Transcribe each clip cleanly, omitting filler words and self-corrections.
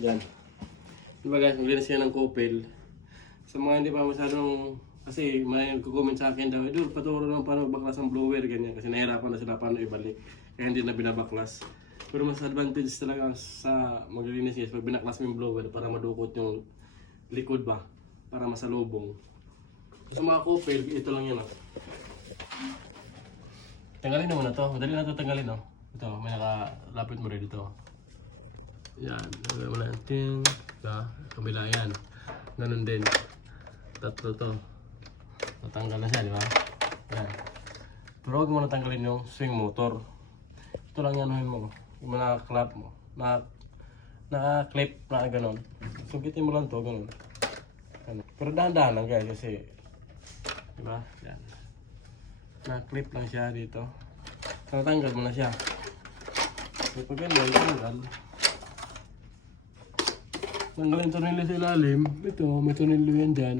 Yan. Diba guys, maglinis yan ng kupil. Sa mga hindi pa masyadong, kasi may nagko-comment sa akin daw, Idol, paturo naman paano magbaklas ang blower, ganyan. Kasi nahirapan na sila paano ibalik. Kaya hindi na binabaklas. Pero mas advantage talaga sa maglilinis guys, pag binaklas mo yung blower para madukot yung likod ba, para masalubong. Sa mga kupil, ito lang yan oh. Tanggalin mo na to, madali na to tanggalin oh. Ito, may nakalapit mo rin dito. Yan, tanggalin mo natin. Kabila yan. Ganun din. Tatlo to. Natanggal na siya, di ba? Yan. Pero huwag mo natanggalin yung swing motor. Ito lang yan mo. Yung mga clap mo. Naka-clip na ganun. Sugitin mo lang to, ganun. Pero dahan-dahan lang guys kasi di ba? Yan. Na-clip lang siya dito. Tatanggal mo na siya. So pag ganun, tanggal. Tanggalin tornilyo sa ilalim. Ito, may tornilyo yan dyan.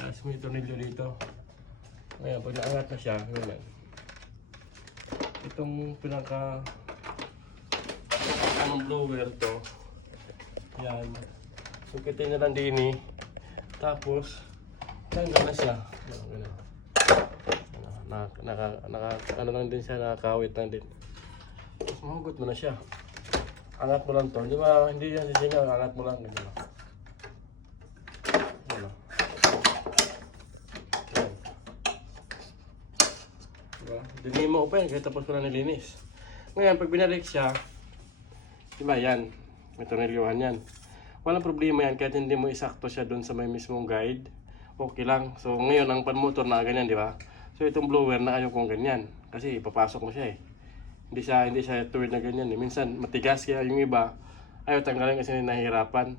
Tapos may tornilyo dito. Ngayon, pag naangat na siya, ganyan. Itong pinaka anong blower to. Yan. Sukitin na lang din eh. Tapos, tanggal na siya. Ganyan. Ano lang din siya, nakakawit lang din. Tapos mahugot mo na siya. Angat mo lang to. Hindi yan sisingaw, angat mo lang. Ganyan. Ano. Diba? Dini mo pa yan, kahit tapos ko na nilinis. Ngayon, pag binalik siya, diba yan, may tornilyohan yan. Walang problema yan, kahit hindi mo isakto siya doon sa may mismong guide. Okay lang. So ngayon, ang pan-motor na ganyan, di ba? So itong blower na ayaw kong ganyan. Kasi ipapasok mo siya eh. Hindi siya tuwid na ganyan eh. Minsan matigas kaya yung iba ayaw tanggalin kasi nahihirapan.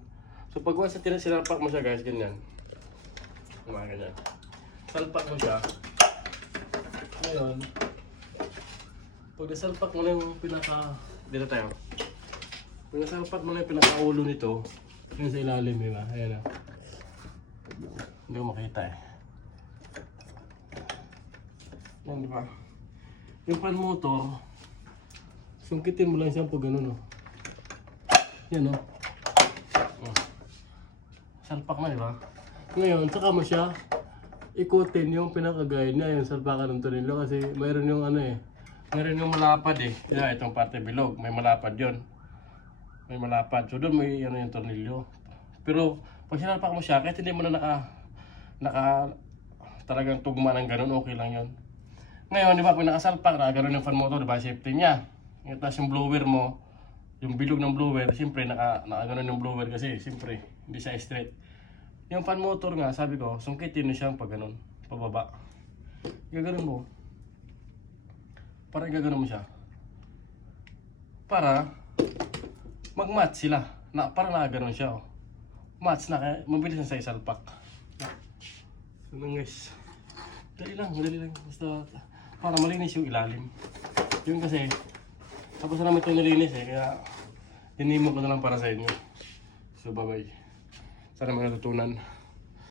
So pag once na sinalpak mo siya guys, ganyan. Mga ganyan. Salpak mo siya. Ngayon, pag nasalpak mo na yung dito tayo. Pag nasalpak mo na yung pinakaulo nito, yun sa ilalim, di ba? Ayan na. Hindi ko makita eh. Yan, di ba? Yung pan motor, sungkitin mo lang siya pag gano'n, oh. Yan, oh. Salpak na, di ba? Ngayon, saka mo siya ikutin yung pinaka-guide niya, yung salpakan ng tornilyo kasi mayroon yung ano eh. Mayroon yung malapad eh. Yan, itong parte bilog, may malapad yon. May malapad. So doon may ano yung tornilyo. Pero pag sinalpak mo siya, kahit hindi mo na talagang tugma ng ganun, okay lang yon. Ngayon, di ba, pag nakasalpak na gano'n yung fan motor, di ba, safety niya. Tapos yung blower mo, yung bilog ng blower, siyempre nakaganon yung blower kasi siyempre hindi siya straight. Yung fan motor nga, sabi ko, sungkitin na siya pag gano'n, pababa. Gaganon mo. Para gaganon mo siya. Para mag-match sila. Para nakaganon siya. Oh. Match na, kaya mabilis na sa isalpak. So guys, dali lang. Basta para malinis yung ilalim. Yun kasi, tapos na namin ito nilinis eh, kaya dinimo ko na lang para sa inyo. So bye bye. Sana may natutunan.